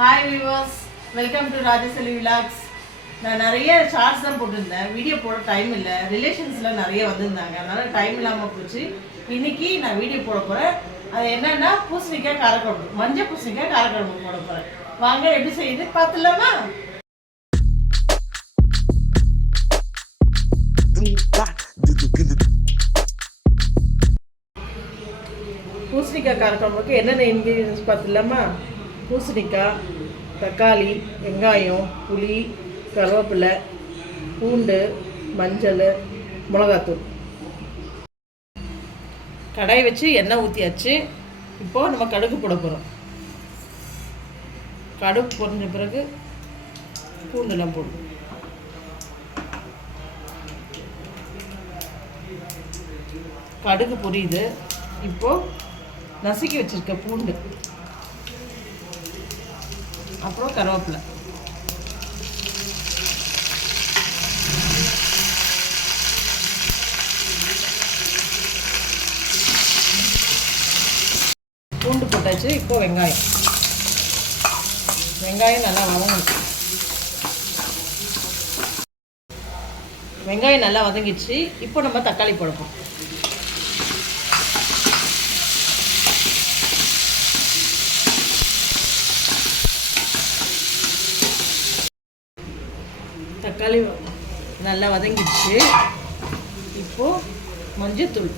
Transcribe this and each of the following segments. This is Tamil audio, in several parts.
Hi viewers, welcome to Rajaselvi vlogs. நான் நிறைய ஷார்ட்ஸ் தான் போட்டிருந்தேன். வீடியோ போட டைம் இல்லை. ரிலேஷன்ஸ்லாம் நிறைய வந்திருந்தாங்க, அதனால் டைம் இல்லாமல் போச்சு. இன்றைக்கி நான் வீடியோ போட போகிறேன். அது என்னென்னா பூசணிக்காய் காரக்குழம்பு, மஞ்சள் பூசணிக்காய் காரக்குழம்பு போட போகிறேன். வாங்க எப்படி செய்யுது பார்த்துலாமா? பூசணிக்காய் காரக்குழம்புக்கு என்னென்ன இன்க்ரீடியன்ஸ் பார்த்துலாமா? பூசணிக்காய், தக்காளி, வெங்காயம், புளி, கருவேப்பிலை, பூண்டு, மஞ்சள், மிளகாத்தூள். கடாய் வச்சு எண்ணெய் ஊற்றியாச்சு. இப்போது நம்ம கடுகு போட போகிறோம். கடுகு பொரிஞ்ச பிறகு பூண்டுலாம் போடணும். கடுகு பொரியுது. இப்போது நசுக்கி வச்சுருக்க பூண்டு, அப்புறம் கருவேப்பிலை, பூண்டு போட்டாச்சு. இப்போ வெங்காயம் நல்லா வதங்கிடுச்சு. வெங்காயம் நல்லா வதங்கிடுச்சு. இப்போ நம்ம தக்காளி போடணும். தக்காளி நல்லா வதங்கிடுச்சு. இப்போது மஞ்சத்தூள்,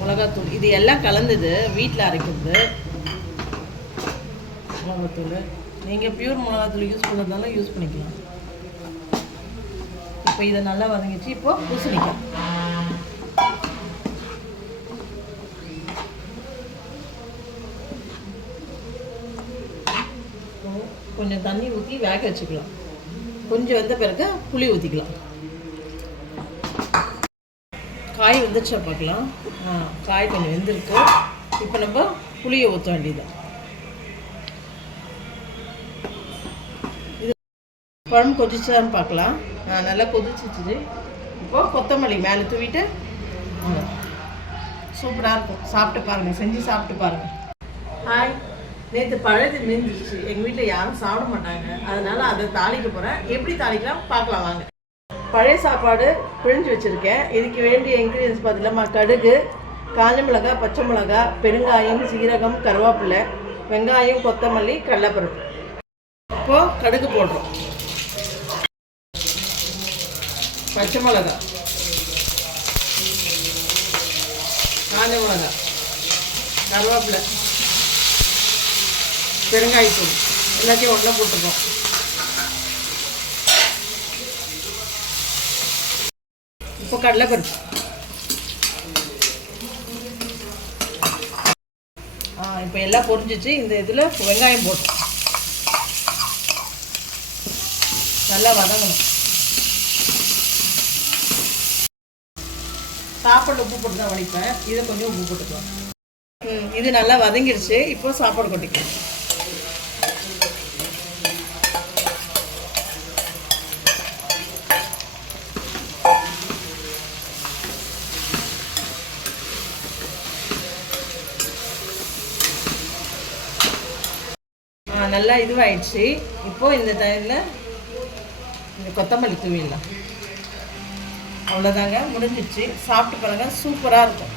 மிளகாத்தூள், இது எல்லாம் கலந்தது. வீட்டில் அரைக்கிறது மிளகாத்தூள். நீங்கள் பியூர் மிளகாத்தூள் யூஸ் பண்ணுறதுனால யூஸ் பண்ணிக்கலாம். இப்போ இதை நல்லா வதங்கிடுச்சு. இப்போது பூசணிக்காய், கொஞ்சம் தண்ணி ஊற்றி வேக வச்சுக்கலாம். கொஞ்சம் வெந்த பிறகு புளி ஊற்றிக்கலாம். காய் வெந்துச்சா பார்க்கலாம். காய் கொஞ்சம் வெந்திருக்கு. இப்போ நம்ம புளியை ஊற்ற வேண்டியதுதான். இது குழம்பு கொதிச்சான்னு பார்க்கலாம். நல்லா கொதிச்சிச்சு. இப்போ கொத்தமல்லி மேலே தூவிட்டு சூப்பராக இருக்கும். சாப்பிட்டு பாருங்கள், செஞ்சு சாப்பிட்டு பாருங்கள். ஹாய், நேற்று பழது மீந்துருச்சு. எங்கள் வீட்டில் யாரும் சாப்பிட மாட்டாங்க, அதனால் அதை தாளிக்க போகிறேன். எப்படி தாளிக்கலாம் பார்க்கலாம் வாங்க. பழைய சாப்பாடு பிழிஞ்சு வச்சுருக்கேன். இதுக்கு வேண்டிய இன்க்ரீடியன்ஸ் பார்த்திங்களாமா? கடுகு, காஞ்ச மிளகாய், பச்சை மிளகாய், பெருங்காயம், சீரகம், கருவேப்பிலை, வெங்காயம், கொத்தமல்லி, கடலைப்பருப்பு. இப்போது கடுகு போடுறோம். பச்சை மிளகாய், காஞ்ச மிளகாய், கருவேப்பிலை, பெருங்காயத்தூள் எல்லாத்தையும் ஒன்றா போட்டுருக்கோம். இப்போ கடலைப்பருப்பு, இப்போ எல்லாம் பொரிஞ்சிச்சு. இந்த இதில் வெங்காயம் போட்டு நல்லா வதங்கணும். சாப்பாடு உப்பு போட்டு தான் வடிப்பேன். இதை கொஞ்சம் உப்பு போட்டுக்கலாம். இது நல்லா வதங்கிடுச்சு. இப்போ சாப்பாடு கொட்டிக்கலாம். நல்லா இதுவாகிடுச்சு. இப்போது இந்த டைமில் இந்த கொத்தமல்லி தூவிடலாம். அவ்வளோதாங்க, முடிஞ்சிடுச்சு. சாப்பிட்டு பாருங்கள், சூப்பராக இருக்கும்.